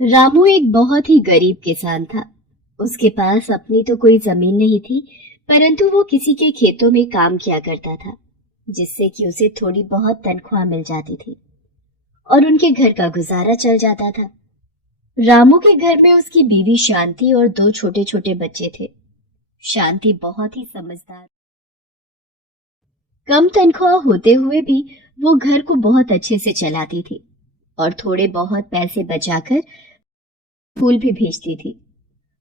रामू एक बहुत ही गरीब किसान था। उसके पास अपनी तो कोई जमीन नहीं थी, परंतु वो किसी के खेतों में काम किया करता था, जिससे कि उसे थोड़ी बहुत तनख्वाह मिल जाती थी और उनके घर का गुजारा चल जाता था। रामू के घर में उसकी बीवी शांति और दो छोटे छोटे बच्चे थे। शांति बहुत ही समझदार, कम तनख्वाह होते हुए भी वो घर को बहुत अच्छे से चलाती थी और थोड़े बहुत पैसे बचाकर स्कूल भी भेजती थी।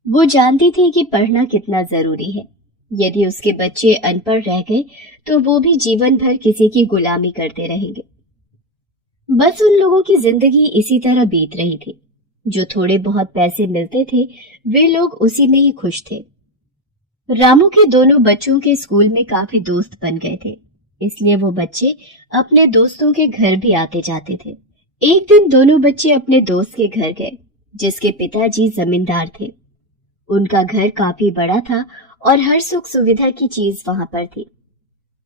वो जानती थी कि पढ़ना कितना जरूरी है। यदि उसके बच्चे अनपढ़ रह गए तो वो भी जीवन भर किसी की गुलामी करते रहेंगे। बस उन लोगों की जिंदगी इसी तरह बीत रही थी। जो थोड़े बहुत पैसे मिलते थे वे लोग उसी में ही खुश थे। रामू के दोनों बच्चों के स्कूल में काफी दोस्त बन गए थे, इसलिए वो बच्चे अपने दोस्तों के घर भी आते जाते थे। एक दिन दोनों बच्चे अपने दोस्त के घर गए, जिसके पिताजी जमींदार थे। उनका घर काफी बड़ा था और हर सुख सुविधा की चीज वहां पर थी।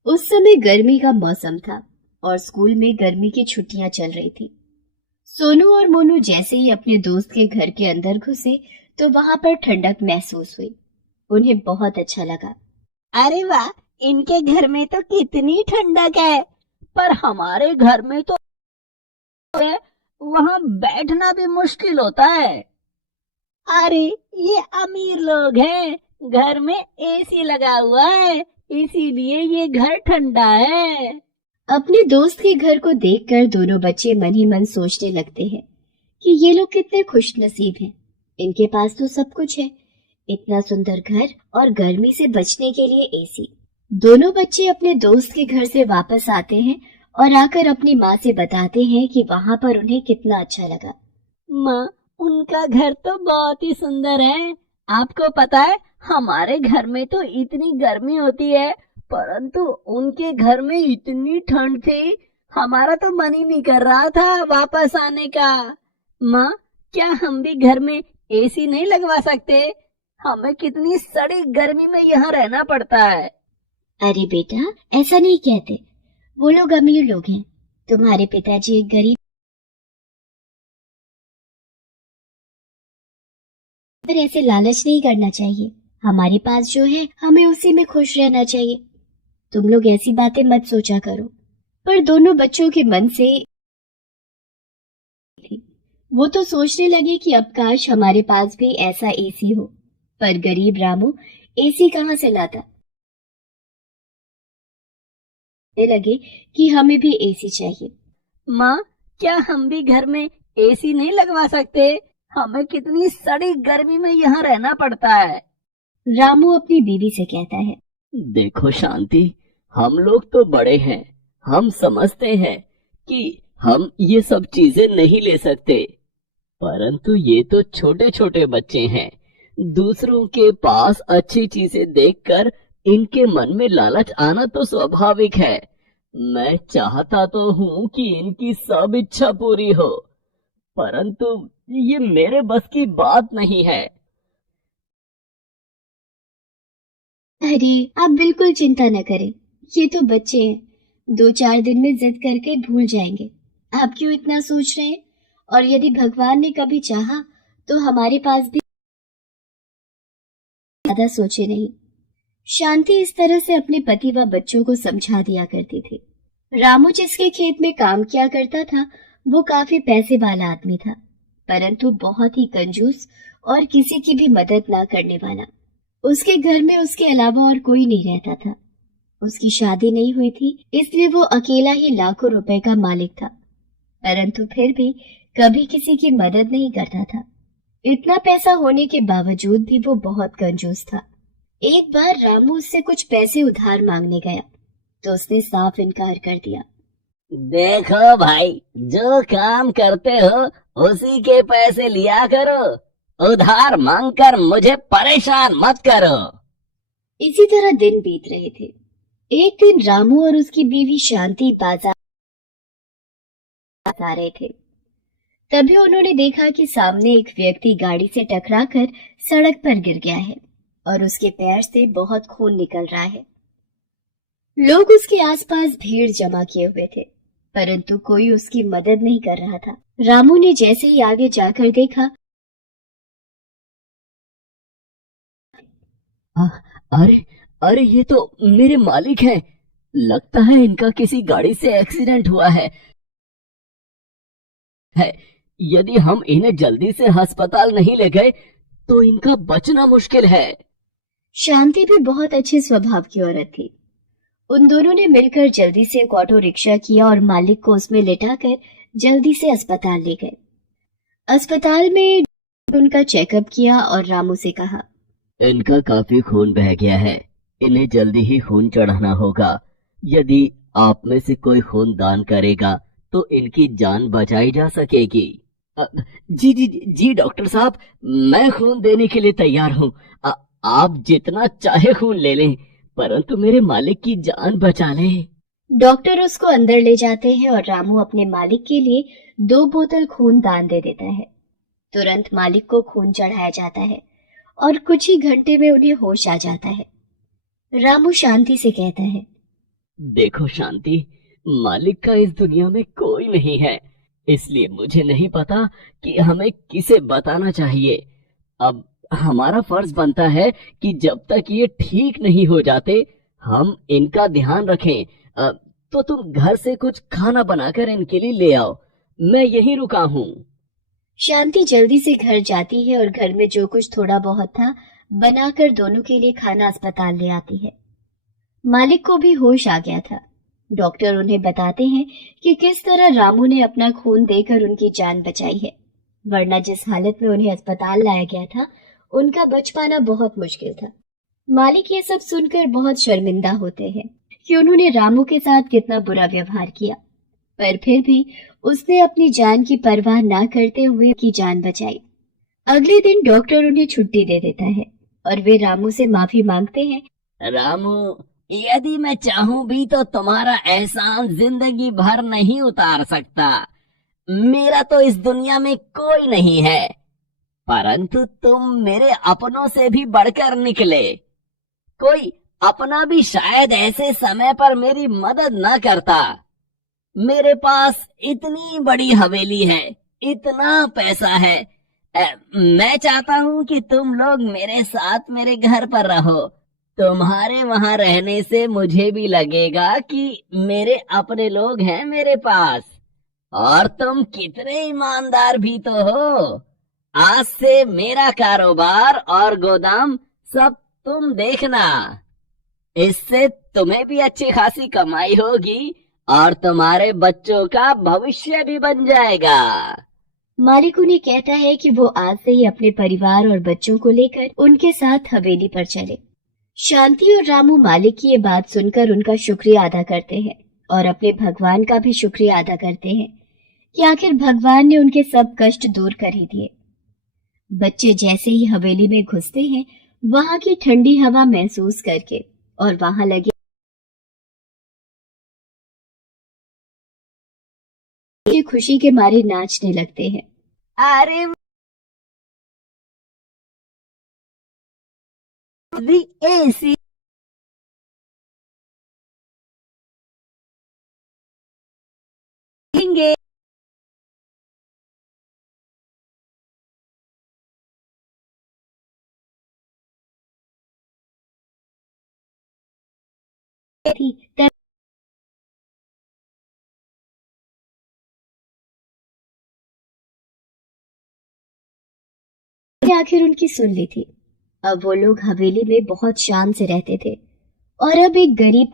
उस समय गर्मी का मौसम था और स्कूल में गर्मी की छुट्टियां चल रही थी। सोनू और मोनू जैसे ही अपने दोस्त के घर के अंदर घुसे तो वहां पर ठंडक महसूस हुई। उन्हें बहुत अच्छा लगा। अरे वाह, इनके घर में तो कितनी ठंडक है। पर हमारे घर में तो है, वहां बैठना भी मुश्किल होता है। अरे ये अमीर लोग हैं, घर में एसी लगा हुआ है, इसीलिए ये घर ठंडा है। अपने दोस्त के घर को देखकर दोनों बच्चे मन ही मन सोचने लगते हैं कि ये लोग कितने खुशनसीब हैं। इनके पास तो सब कुछ है, इतना सुंदर घर और गर्मी से बचने के लिए एसी। दोनों बच्चे अपने दोस्त के घर से वापस आते हैं और आकर अपनी माँ से बताते हैं कि वहां पर उन्हें कितना अच्छा लगा। माँ, उनका घर तो बहुत ही सुंदर है। आपको पता है, हमारे घर में तो इतनी गर्मी होती है, परंतु उनके घर में इतनी ठंड थी, हमारा तो मन ही नहीं कर रहा था वापस आने का। माँ, क्या हम भी घर में एसी नहीं लगवा सकते? हमें कितनी सड़ी गर्मी में यहाँ रहना पड़ता है। अरे बेटा, ऐसा नहीं कहते। वो लोग अमीर लोग हैं, तुम्हारे पिताजी एक गरीब। पर ऐसे लालच नहीं करना चाहिए। हमारे पास जो है हमें उसी में खुश रहना चाहिए। तुम लोग ऐसी बातें मत सोचा करो। पर दोनों बच्चों के मन से थी। वो तो सोचने लगे कि अब काश हमारे पास भी ऐसा एसी हो। पर गरीब रामू एसी कहाँ से लाता। लगे कि हमें भी एसी चाहिए। माँ, क्या हम भी घर में एसी नहीं लगवा सकते? हमें कितनी सड़ी गर्मी में यहाँ रहना पड़ता है। रामू अपनी बीवी से कहता है, देखो शांति, हम लोग तो बड़े हैं, हम समझते हैं कि हम ये सब चीजें नहीं ले सकते, परंतु ये तो छोटे छोटे बच्चे हैं। दूसरों के पास अच्छी चीजें देखकर इनके मन में लालच आना तो स्वाभाविक है। मैं चाहता तो हूँ कि इनकी सब इच्छा पूरी हो, परंतु ये मेरे बस की बात नहीं है। अरे आप बिल्कुल चिंता न करें, ये तो बच्चे हैं, 2-4 दिन में जिद करके भूल जाएंगे। आप क्यों इतना सोच रहे हैं? और यदि भगवान ने कभी चाहा तो हमारे पास भी। ज्यादा सोचे नहीं। शांति इस तरह से अपने पति व बच्चों को समझा दिया करती थी। रामू जिसके खेत में काम किया करता था वो काफी पैसे वाला आदमी था, परंतु बहुत ही कंजूस और किसी की भी मदद ना करने वाला। उसके घर में उसके अलावा और कोई नहीं रहता था। उसकी शादी नहीं हुई थी, इसलिए वो अकेला ही लाखों रुपए का मालिक था, परंतु फिर भी कभी किसी की मदद नहीं करता था। इतना पैसा होने के बावजूद भी वो बहुत कंजूस था। एक बार रामू उससे कुछ पैसे उधार मांगने गया तो उसने साफ इनकार कर दिया। देखो भाई, जो काम करते हो उसी के पैसे लिया करो, उधार मांगकर मुझे परेशान मत करो। इसी तरह दिन बीत रहे थे। एक दिन रामू और उसकी बीवी शांति बाजार आ रहे थे। तभी उन्होंने देखा कि सामने एक व्यक्ति गाड़ी से टकराकर सड़क पर गिर गया है और उसके पैर से बहुत खून निकल रहा है। लोग उसके आसपास भीड़ जमा किए हुए थे, परंतु कोई उसकी मदद नहीं कर रहा था। रामू ने जैसे ही आगे जाकर देखा आ, अरे अरे ये तो मेरे मालिक हैं। लगता है इनका किसी गाड़ी से एक्सीडेंट हुआ है। यदि हम इन्हें जल्दी से अस्पताल नहीं ले गए तो इनका बचना मुश्किल है। शांति भी बहुत अच्छे स्वभाव की औरत थी। उन दोनों ने मिलकर जल्दी से एक ऑटो रिक्शा किया और मालिक को उसमें लेटाकर जल्दी से अस्पताल ले गए। अस्पताल में उनका चेकअप किया और रामू से कहा, इनका काफी खून बह गया है, इन्हें जल्दी ही खून चढ़ाना होगा। यदि आप में से कोई खून दान करेगा तो इनकी जान बचाई जा सकेगी। अ, जी जी जी डॉक्टर साहब, मैं खून देने के लिए तैयार हूँ। आप जितना चाहे खून ले लें, परंतु मेरे मालिक की जान बचा लें। डॉक्टर उसको अंदर ले जाते हैं और रामू अपने मालिक के लिए 2 बोतल खून दान दे देता है। तुरंत मालिक को खून चढ़ाया जाता है और कुछ ही घंटे में उन्हें होश आ जाता है। रामू शांति से कहता है, देखो शांति, मालिक का इस दुनिया में कोई नहीं है, इसलिए मुझे नहीं पता कि हमें किसे बताना चाहिए। अब हमारा फर्ज बनता है कि जब तक ये ठीक नहीं हो जाते हम इनका ध्यान रखें। तो तुम घर से कुछ खाना बनाकर इनके लिए ले आओ, मैं यहीं रुका हूँ। शांति जल्दी से घर जाती है और घर में जो कुछ थोड़ा बहुत था बनाकर दोनों के लिए खाना अस्पताल ले आती है। मालिक को भी होश आ गया था। डॉक्टर उन्हें बताते हैं कि किस तरह रामू ने अपना खून देकर उनकी जान बचाई है, वरना जिस हालत में उन्हें अस्पताल लाया गया था उनका बच पाना बहुत मुश्किल था। मालिक ये सब सुनकर बहुत शर्मिंदा होते हैं कि उन्होंने रामू के साथ कितना बुरा व्यवहार किया, पर फिर भी उसने अपनी जान की परवाह ना करते हुए की जान बचाई। अगले दिन डॉक्टर उन्हें छुट्टी दे देता है और वे रामू से माफी मांगते हैं। रामू, यदि मैं चाहूं भी तो तुम्हारा एहसान जिंदगी भर नहीं उतार सकता। मेरा तो इस दुनिया में कोई नहीं है, परंतु तुम मेरे अपनों से भी बढ़कर निकले। कोई अपना भी शायद ऐसे समय पर मेरी मदद न करता। मेरे पास इतनी बड़ी हवेली है, इतना पैसा है। मैं चाहता हूँ कि तुम लोग मेरे साथ मेरे घर पर रहो। तुम्हारे वहां रहने से मुझे भी लगेगा कि मेरे अपने लोग हैं मेरे पास। और तुम कितने ईमानदार भी तो हो। आज से मेरा कारोबार और गोदाम सब तुम देखना। इससे तुम्हें भी अच्छी खासी कमाई होगी और तुम्हारे बच्चों का भविष्य भी बन जाएगा। मालिक उन्हें कहता है कि वो आज से ही अपने परिवार और बच्चों को लेकर उनके साथ हवेली पर चले। शांति और रामू मालिक की ये बात सुनकर उनका शुक्रिया अदा करते हैं और अपने भगवान का भी शुक्रिया अदा करते हैं कि आखिर भगवान ने उनके सब कष्ट दूर कर ही दिए। बच्चे जैसे ही हवेली में घुसते हैं, वहां की ठंडी हवा महसूस करके और वहां लगे खुशी के मारे नाचने लगते हैं। अरे ऐसी थी तब आखिर उनकी सुन ली थी। अब वो लोग हवेली में बहुत शान से रहते थे और अब एक गरीब